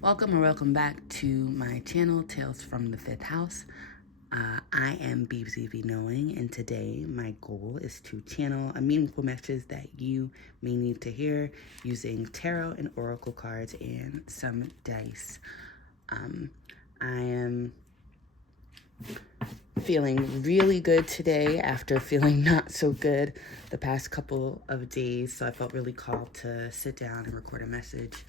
Welcome or welcome back to my channel, Tales from the Fifth House. I am BZV Knowing, and today my goal is to channel a meaningful message that you may need to hear using tarot and oracle cards and some dice. I am feeling really good today after feeling not so good the past couple of days, so I felt really called to sit down and record a message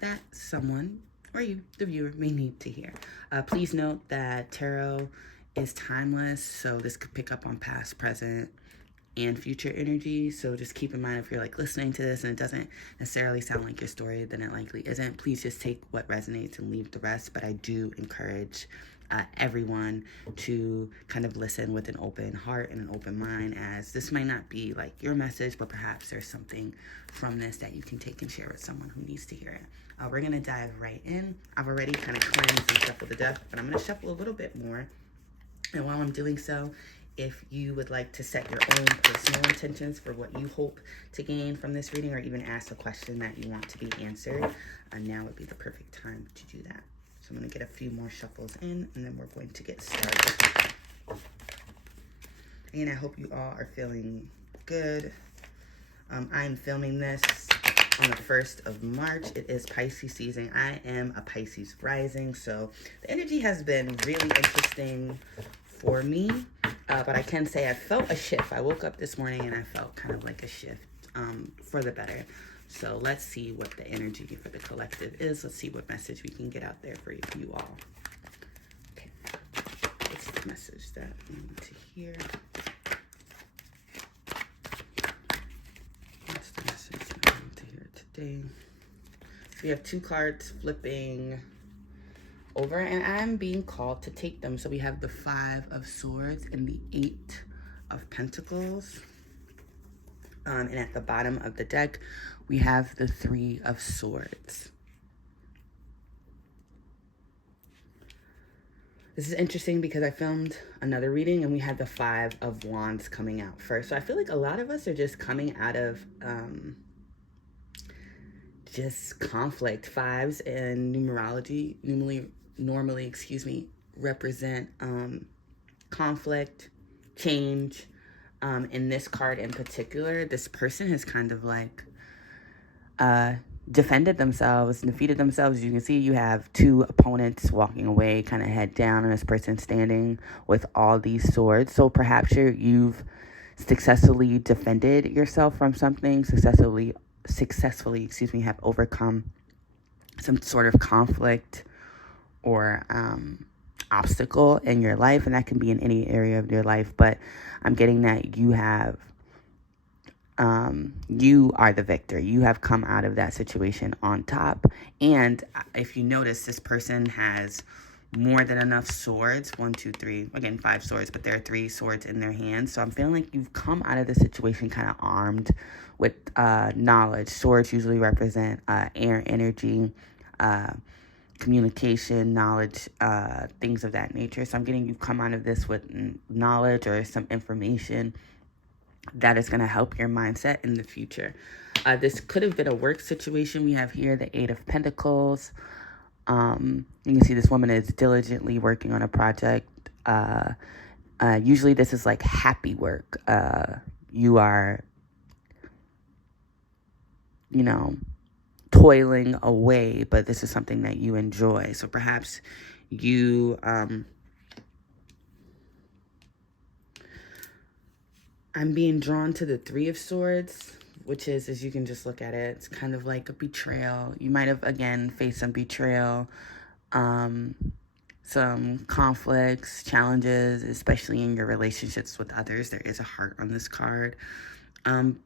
that someone or you, the viewer, may need to hear. Please note that tarot is timeless, so this could pick up on past, present, and future energy. So just keep in mind, if you're like listening to this and it doesn't necessarily sound like your story, then it likely isn't. Please just take what resonates and leave the rest. But I do encourage everyone to kind of listen with an open heart and an open mind, as this might not be like your message, but perhaps there's something from this that you can take and share with someone who needs to hear it. We're gonna dive right in. I've already kind of cleansed and shuffled the deck, but I'm gonna shuffle a little bit more. And while I'm doing so, if you would like to set your own personal intentions for what you hope to gain from this reading, or even ask a question that you want to be answered, now would be the perfect time to do that. So I'm going to get a few more shuffles in, and then we're going to get started. And I hope you all are feeling good. I'm filming this on the 1st of March. It is Pisces season. I am a Pisces rising, so the energy has been really interesting for me. But I can say I felt a shift. I woke up this morning and I felt kind of like a shift for the better. So let's see what the energy for the collective is. Let's see what message we can get out there for you all. Okay, what's the message that we need to hear? What's the message that we need to hear today? So we have two cards flipping over, and I'm being called to take them. So we have the 5 of Swords and the 8 of Pentacles. And at the bottom of the deck, we have the 3 of Swords. This is interesting because I filmed another reading and we had the 5 of Wands coming out first. So I feel like a lot of us are just coming out of just conflict. 5s in numerology normally represent conflict, change. In this card in particular, this person has kind of like defended themselves, defeated themselves. As you can see, you have 2 opponents walking away, kind of head down, and this person standing with all these swords. So perhaps you've successfully defended yourself from something, successfully, have overcome some sort of conflict or obstacle in your life, and that can be in any area of your life. But I'm getting that you are the victor. You have come out of that situation on top. And if you notice, this person has more than enough swords. 1, 2, 3, again, 5 swords, but there are 3 swords in their hands. So I'm feeling like you've come out of the situation kind of armed with knowledge. Swords usually represent air energy, communication, knowledge, things of that nature. So I'm getting you've come out of this with knowledge or some information that is going to help your mindset in the future. This could have been a work situation. We have here the 8 of Pentacles. You can see this woman is diligently working on a project. Usually this is like happy work. You are, toiling away, but this is something that you enjoy. So perhaps you, I'm being drawn to the 3 of Swords, which is, as you can just look at it, it's kind of like a betrayal. You might have, again, faced some betrayal, some conflicts, challenges, especially in your relationships with others. There is a heart on this card.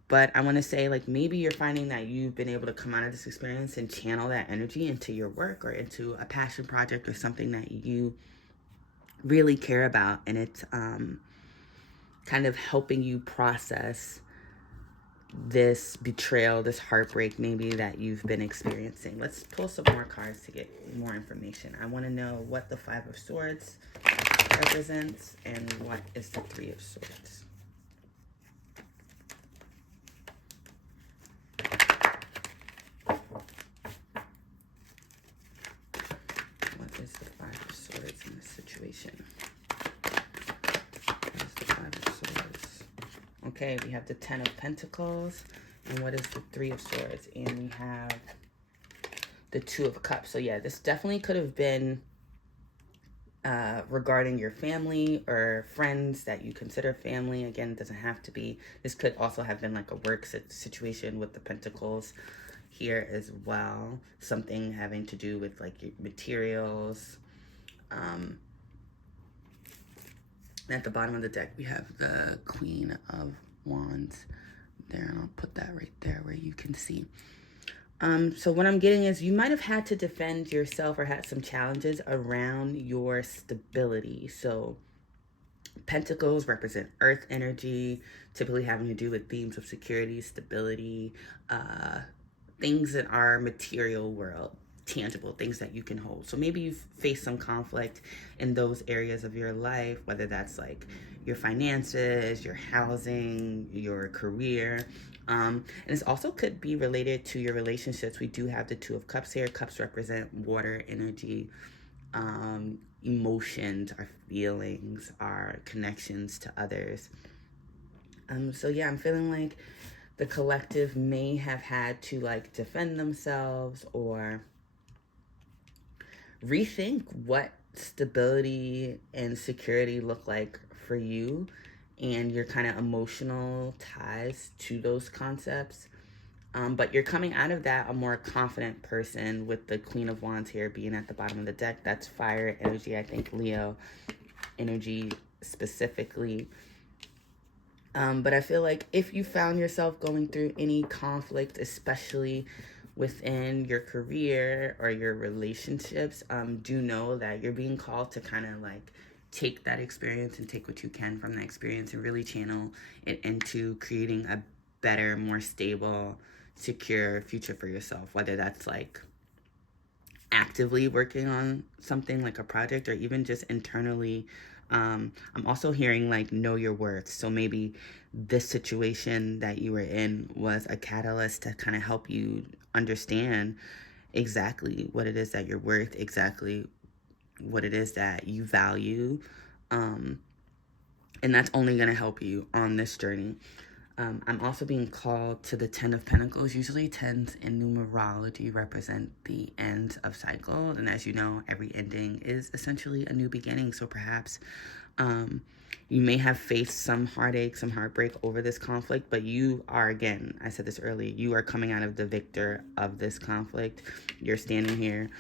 But I want to say, like, maybe you're finding that you've been able to come out of this experience and channel that energy into your work or into a passion project or something that you really care about. And it's kind of helping you process this betrayal, this heartbreak maybe that you've been experiencing. Let's pull some more cards to get more information. I want to know what the 5 of Swords represents and what is the 3 of Swords. Okay, we have the Ten of Pentacles. And what is the Three of Swords? And we have the Two of Cups. So yeah, this definitely could have been regarding your family or friends that you consider family. Again, it doesn't have to be. This could also have been like a work situation with the Pentacles here as well. Something having to do with like your materials. At the bottom of the deck, we have the Queen of Wands there, and I'll put that right there where you can see. So what I'm getting is you might have had to defend yourself or had some challenges around your stability. So Pentacles represent earth energy, typically having to do with themes of security, stability, things in our material world, tangible things that you can hold. So maybe you've faced some conflict in those areas of your life, whether that's like your finances, your housing, your career. And this also could be related to your relationships. We do have the Two of Cups here. Cups represent water energy, emotions, our feelings, our connections to others. So yeah, I'm feeling like the collective may have had to like defend themselves or rethink what stability and security look like for you and your kind of emotional ties to those concepts. But you're coming out of that a more confident person with the Queen of Wands here being at the bottom of the deck. That's fire energy, I think Leo energy specifically. But I feel like if you found yourself going through any conflict, especially within your career or your relationships, do know that you're being called to kind of like take that experience and take what you can from that experience and really channel it into creating a better, more stable, secure future for yourself, whether that's like actively working on something like a project or even just internally. I'm also hearing like know your worth. So maybe this situation that you were in was a catalyst to kind of help you understand exactly what it is that you're worth, exactly what it is that you value. And that's only going to help you on this journey. I'm also being called to the Ten of Pentacles. Usually tens in numerology represent the end of cycles. And as you know, every ending is essentially a new beginning. So perhaps you may have faced some heartache, some heartbreak over this conflict, but you are, again, I said this earlier, you are coming out of the victor of this conflict. You're standing here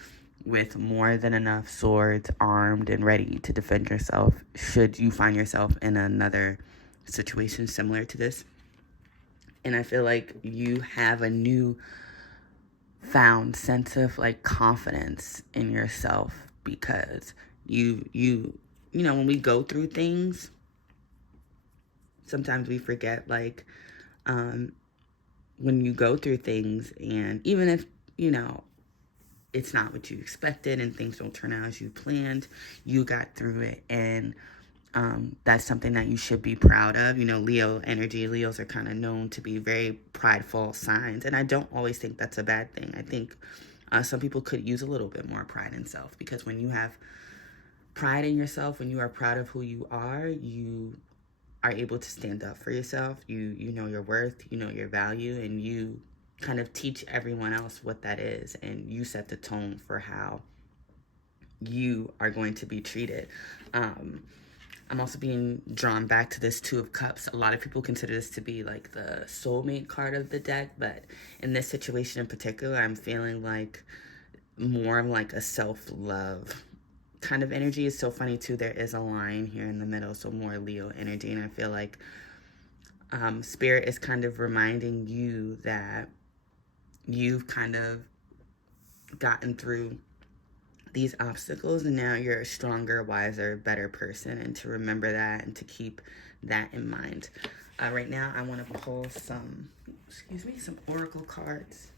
with more than enough swords, armed and ready to defend yourself should you find yourself in another situation similar to this. And I feel like you have a new found sense of like confidence in yourself because you know, when we go through things, sometimes we forget like when you go through things, and even if, you know, it's not what you expected and things don't turn out as you planned, you got through it. And that's something that you should be proud of. You know, Leo energy, Leos are kind of known to be very prideful signs. And I don't always think that's a bad thing. I think some people could use a little bit more pride in self, because when you have pride in yourself, when you are proud of who you are able to stand up for yourself. You know your worth, you know your value, and you kind of teach everyone else what that is, and you set the tone for how you are going to be treated. I'm also being drawn back to this Two of Cups. A lot of people consider this to be like the soulmate card of the deck, but in this situation in particular, I'm feeling like more like a self-love kind of energy. Is so funny too. There is a line here in the middle, so more Leo energy, and I feel like Spirit is kind of reminding you that you've kind of gotten through these obstacles and now you're a stronger, wiser, better person, and to remember that and to keep that in mind. Right now I want to pull some oracle cards.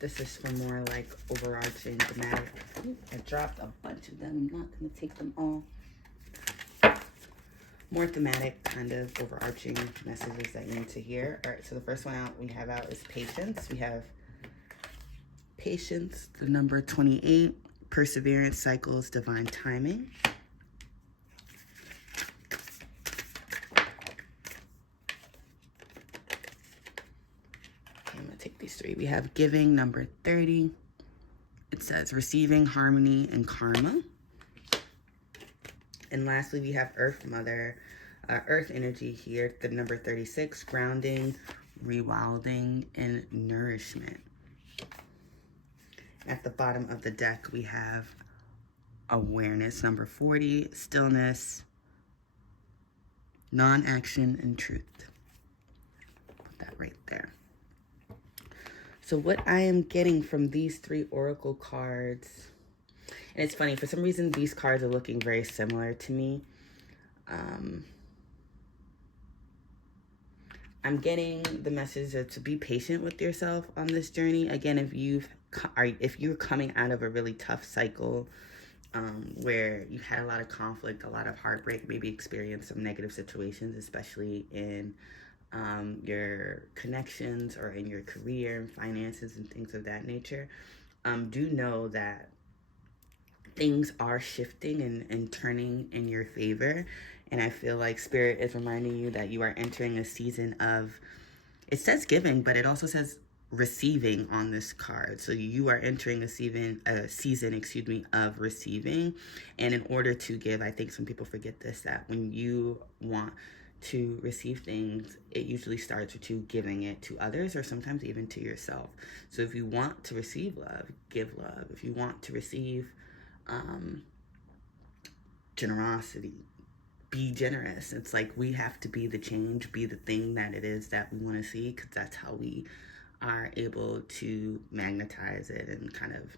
This is for more like overarching thematic. I dropped a bunch of them. I'm not going to take them all. more thematic kind of overarching messages that you need to hear. All right, so the first one out we have out is patience. We have patience, the number 28, perseverance, cycles, divine timing. Okay, I'm gonna take these three. We have giving, number 30. It says receiving, harmony, and karma. And lastly, we have Earth Mother, Earth energy here, the number 36, grounding, rewilding, and nourishment. At the bottom of the deck, we have awareness, number 40, stillness, non-action, and truth. Put that right there. So what I am getting from these three oracle cards, and it's funny, for some reason, these cards are looking very similar to me. I'm getting the message to be patient with yourself on this journey. Again, if you're coming out of a really tough cycle, where you had a lot of conflict, a lot of heartbreak, maybe experienced some negative situations, especially in your connections or in your career and finances and things of that nature, do know that things are shifting and turning in your favor. And I feel like Spirit is reminding you that you are entering a season of, it says giving, but it also says receiving on this card. So you are entering a season, of receiving. And in order to give, I think some people forget this, that when you want to receive things, it usually starts with you giving it to others or sometimes even to yourself. So if you want to receive love, give love. If you want to receive generosity, be generous. It's like we have to be the change, be the thing that it is that we want to see, because that's how we are able to magnetize it and kind of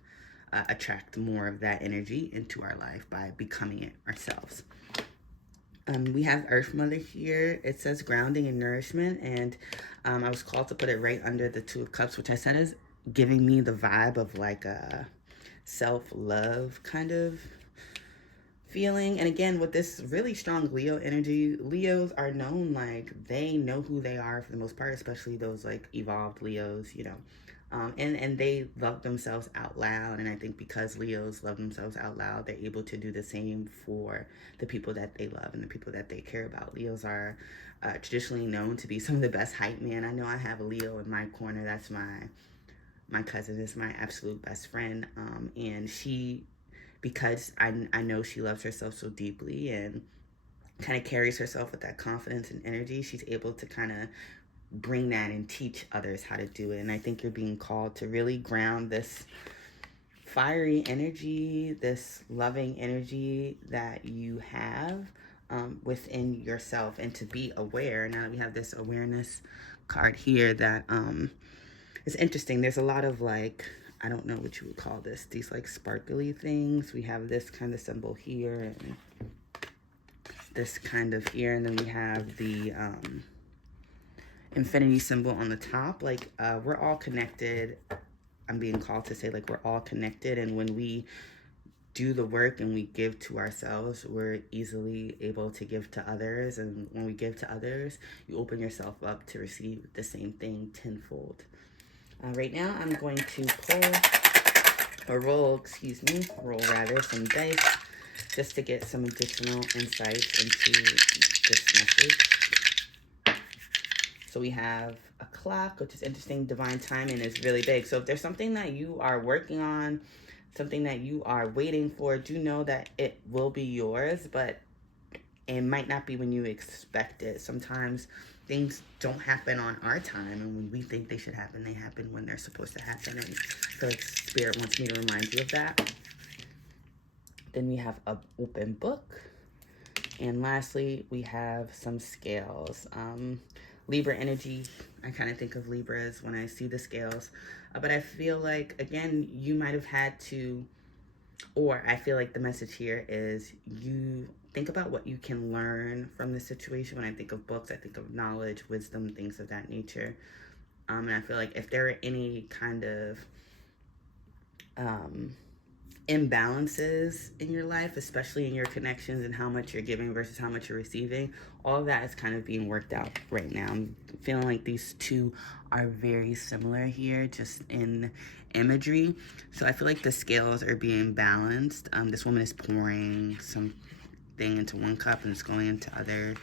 attract more of that energy into our life by becoming it ourselves. We have Earth Mother here. It says grounding and nourishment, and I was called to put it right under the Two of Cups, which I said is giving me the vibe of like a self-love kind of feeling. And again, with this really strong Leo energy, Leos are known, like, they know who they are for the most part, especially those like evolved Leos, you know. And they love themselves out loud. And I think because Leos love themselves out loud, they're able to do the same for the people that they love and the people that they care about. Leos are traditionally known to be some of the best hype men. I know I have a Leo in my corner. That's my cousin, is my absolute best friend. And she, because I know she loves herself so deeply and kind of carries herself with that confidence and energy, she's able to kind of bring that and teach others how to do it. And I think you're being called to really ground this fiery energy, this loving energy that you have within yourself, and to be aware. Now that we have this awareness card here, that it's interesting. There's a lot of, like, I don't know what you would call this, these like sparkly things. We have this kind of symbol here and this kind of here, and then we have the infinity symbol on the top. Like, we're all connected. I'm being called to say, like, we're all connected, and when we do the work and we give to ourselves, we're easily able to give to others. And when we give to others, you open yourself up to receive the same thing tenfold. Right now, I'm going to roll some dice, just to get some additional insights into this message. So we have a clock, which is interesting. Divine timing is really big. So if there's something that you are working on, something that you are waiting for, do know that it will be yours, but it might not be when you expect it. Sometimes things don't happen on our time, and when we think they should happen, they happen when they're supposed to happen. And I feel like Spirit wants me to remind you of that. Then we have an open book. And lastly, we have some scales. Libra energy, I kind of think of Libras when I see the scales. But I feel like, again, you might have had to, or I feel like the message here is you think about what you can learn from the situation. When I think of books, I think of knowledge, wisdom, things of that nature. And I feel like if there are any kind of imbalances in your life, especially in your connections and how much you're giving versus how much you're receiving. All of that is kind of being worked out right now. I'm feeling like these two are very similar here, just in imagery. So I feel like the scales are being balanced. This woman is pouring something into one cup and it's going into other.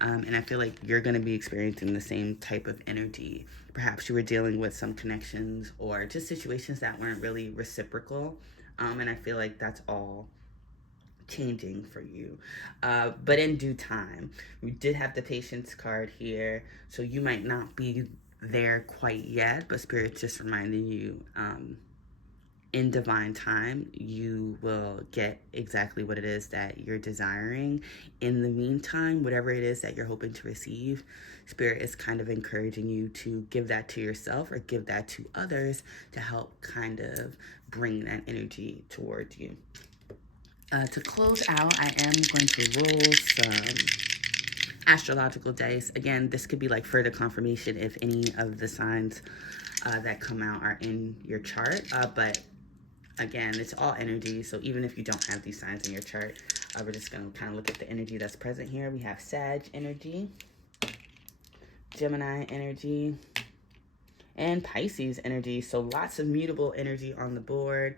And I feel like you're going to be experiencing the same type of energy. Perhaps you were dealing with some connections or just situations that weren't really reciprocal. And I feel like that's all changing for you. But in due time, we did have the patience card here. So you might not be there quite yet, but Spirit's just reminding you, in divine time, you will get exactly what it is that you're desiring. In the meantime, whatever it is that you're hoping to receive, Spirit is kind of encouraging you to give that to yourself or give that to others to help kind of bring that energy towards you. To close out, I am going to roll some astrological dice. Again, this could be like further confirmation if any of the signs that come out are in your chart, but again, it's all energy, so even if you don't have these signs in your chart, we're just going to kind of look at the energy that's present here. We have Sag energy, Gemini energy, and Pisces energy. So lots of mutable energy on the board.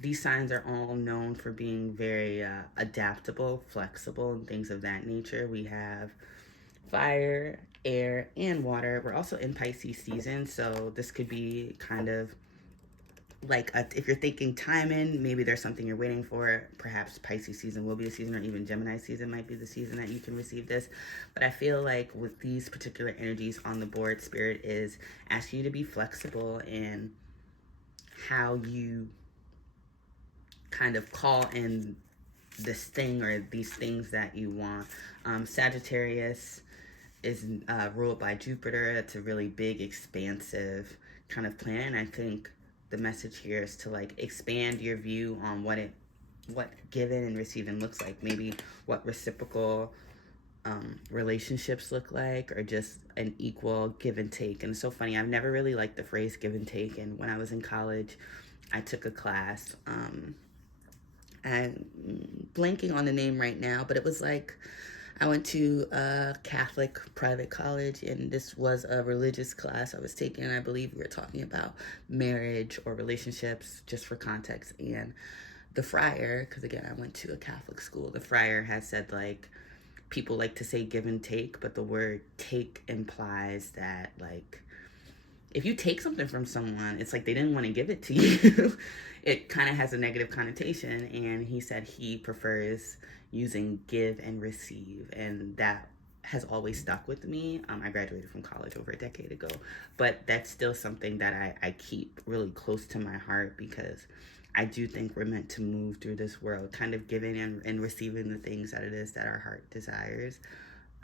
These signs are all known for being very adaptable, flexible, and things of that nature. We have fire, air, and water. We're also in Pisces season, so this could be kind of like if you're thinking timing, maybe there's something you're waiting for. Perhaps Pisces season will be the season, or even Gemini season might be the season that you can receive this. But I feel like with these particular energies on the board, Spirit is asking you to be flexible in how you kind of call in this thing or these things that you want. Sagittarius is ruled by Jupiter. It's a really big, expansive kind of plan. I think the message here is to like expand your view on what giving and receiving looks like. Maybe what reciprocal relationships look like, or just an equal give and take. And it's so funny, I've never really liked the phrase give and take. And when I was in college, I took a class, and blanking on the name right now, but it was like, I went to a Catholic private college, and this was a religious class I was taking. I believe we were talking about marriage or relationships, just for context. And the friar, because again, I went to a Catholic school, the friar had said, like, people like to say give and take, but the word take implies that, like, if you take something from someone, it's like they didn't want to give it to you. It kind of has a negative connotation. And he said he prefers using give and receive. And that has always stuck with me. I graduated from college over a decade ago. But that's still something that I keep really close to my heart, because I do think we're meant to move through this world kind of giving and receiving the things that it is that our heart desires.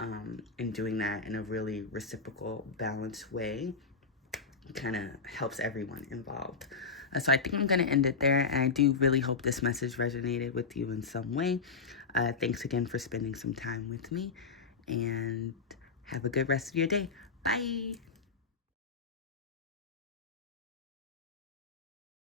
And doing that in a really reciprocal, balanced way kind of helps everyone involved. So I think I'm going to end it there. And I do really hope this message resonated with you in some way. Thanks again for spending some time with me. And have a good rest of your day. Bye.